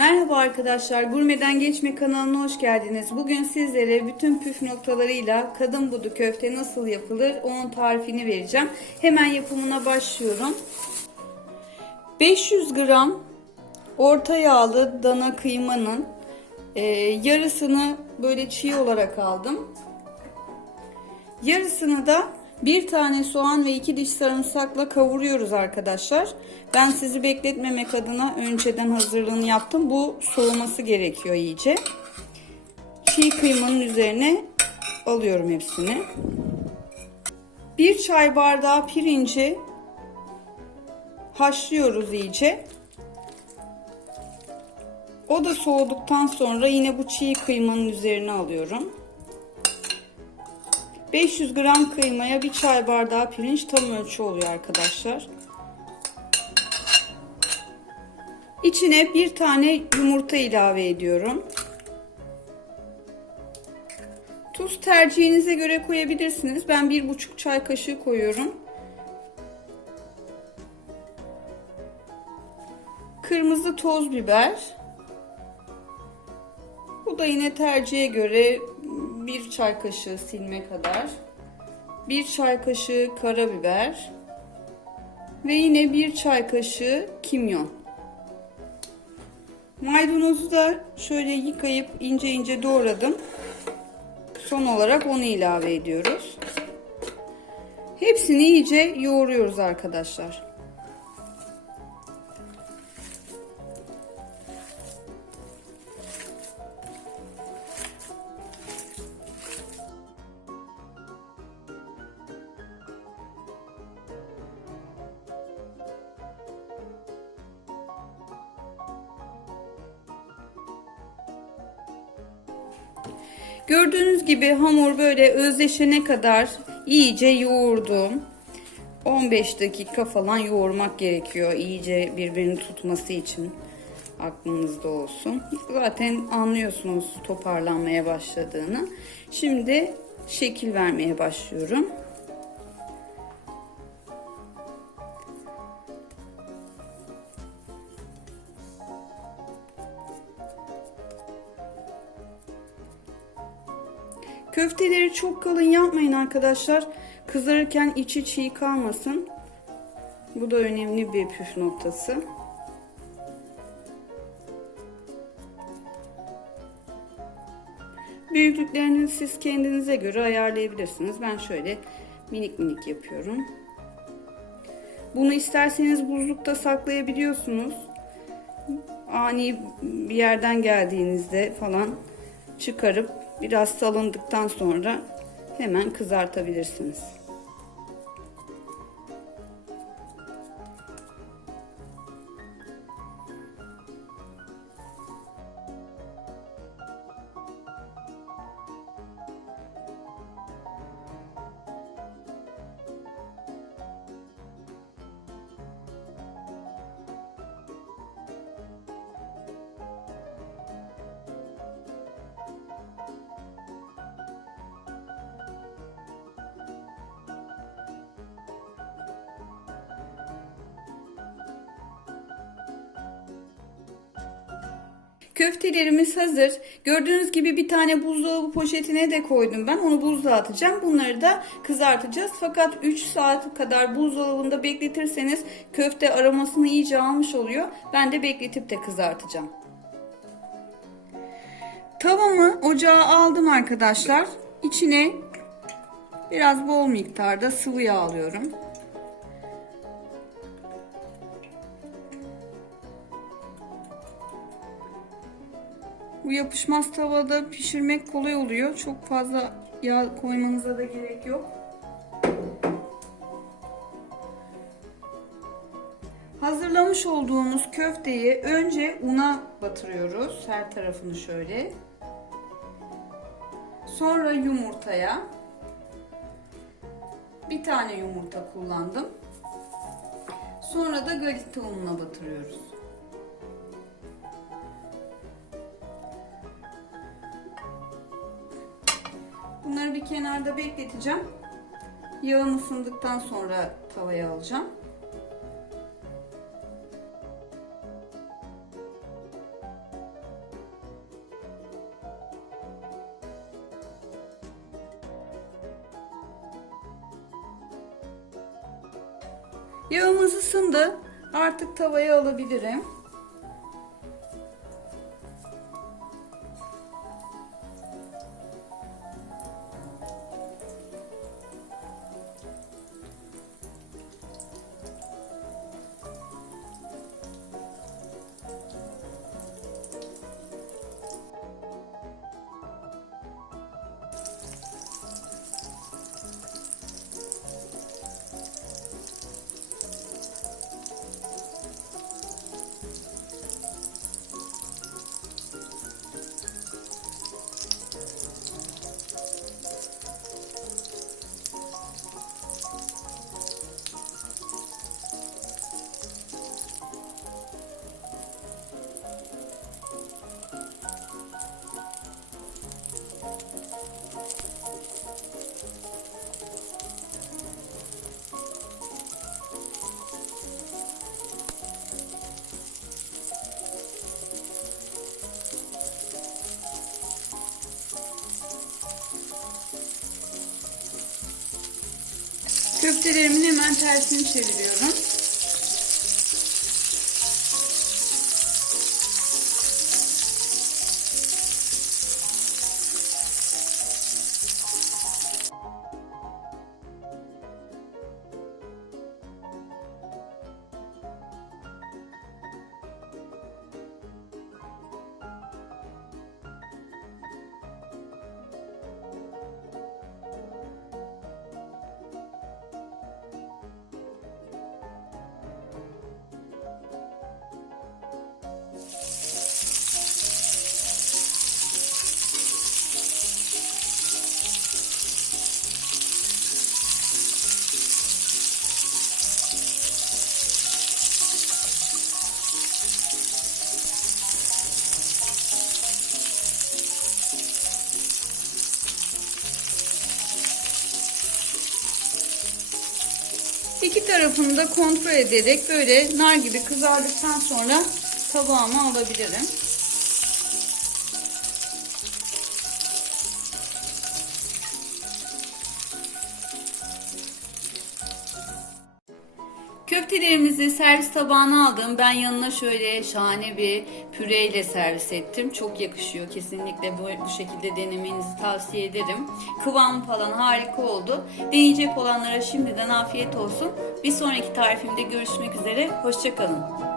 Merhaba arkadaşlar, Gurmeden Geçme kanalına hoş geldiniz. Bugün sizlere bütün püf noktalarıyla kadın budu köfte nasıl yapılır onun tarifini vereceğim. Hemen yapımına başlıyorum. 500 gram orta yağlı dana kıymanın e, yarısını böyle çiğ olarak aldım. Yarısını da bir tane soğan ve iki diş sarımsakla kavuruyoruz arkadaşlar. Ben sizi bekletmemek adına önceden hazırlığını yaptım. Bu soğuması gerekiyor iyice. Çiğ kıymanın üzerine alıyorum hepsini. Bir çay bardağı pirinci haşlıyoruz iyice. O da soğuduktan sonra yine bu çiğ kıymanın üzerine alıyorum. 500 gram kıymaya bir çay bardağı pirinç tam ölçü oluyor arkadaşlar. İçine bir tane yumurta ilave ediyorum. Tuz tercihinize göre koyabilirsiniz. Ben bir buçuk çay kaşığı koyuyorum. Kırmızı toz biber. Bu da yine tercihe göre bir çay kaşığı silme kadar. Bir çay kaşığı karabiber. Ve yine bir çay kaşığı kimyon. Maydanozu da şöyle yıkayıp ince ince doğradım. Son olarak onu ilave ediyoruz. Hepsini iyice yoğuruyoruz arkadaşlar. Gördüğünüz gibi hamur böyle özleşene kadar iyice yoğurdum. 15 dakika falan yoğurmak gerekiyor iyice birbirini tutması için aklınızda olsun. Zaten anlıyorsunuz toparlanmaya başladığını. Şimdi şekil vermeye başlıyorum. Köfteleri çok kalın yapmayın arkadaşlar. Kızarırken içi çiğ kalmasın. Bu da önemli bir püf noktası. Büyüklüklerini siz kendinize göre ayarlayabilirsiniz. Ben şöyle minik minik yapıyorum. Bunu isterseniz buzlukta saklayabiliyorsunuz. Ani bir yerden geldiğinizde falan çıkarıp biraz salındıktan sonra hemen kızartabilirsiniz. Köftelerimiz hazır. Gördüğünüz gibi bir tane buzdolabı poşetine de koydum ben. Onu buzluğa atacağım. Bunları da kızartacağız. Fakat 3 saat kadar buzdolabında bekletirseniz köfte aromasını iyice almış oluyor. Ben de bekletip de kızartacağım. Tavamı ocağa aldım arkadaşlar. İçine biraz bol miktarda sıvı yağ alıyorum. Bu yapışmaz tavada pişirmek kolay oluyor. Çok fazla yağ koymanıza da gerek yok. Hazırlamış olduğumuz köfteyi önce una batırıyoruz. Her tarafını şöyle. Sonra yumurtaya. Bir tane yumurta kullandım. Sonra da galeta ununa batırıyoruz. Bunları bir kenarda bekleteceğim. Yağım ısındıktan sonra tavaya alacağım. Yağımız ısındı. Artık tavaya alabilirim. Köftelerimin hemen tersini çeviriyorum. İki tarafını da kontrol ederek böyle nar gibi kızardıktan sonra tabağıma alabilirim. Köftelerimizi servis tabağına aldım. Ben yanına şöyle şahane bir püreyle servis ettim. Çok yakışıyor. Kesinlikle bu, bu şekilde denemenizi tavsiye ederim. Kıvam falan harika oldu. Deneyecek olanlara şimdiden afiyet olsun. Bir sonraki tarifimde görüşmek üzere. Hoşçakalın.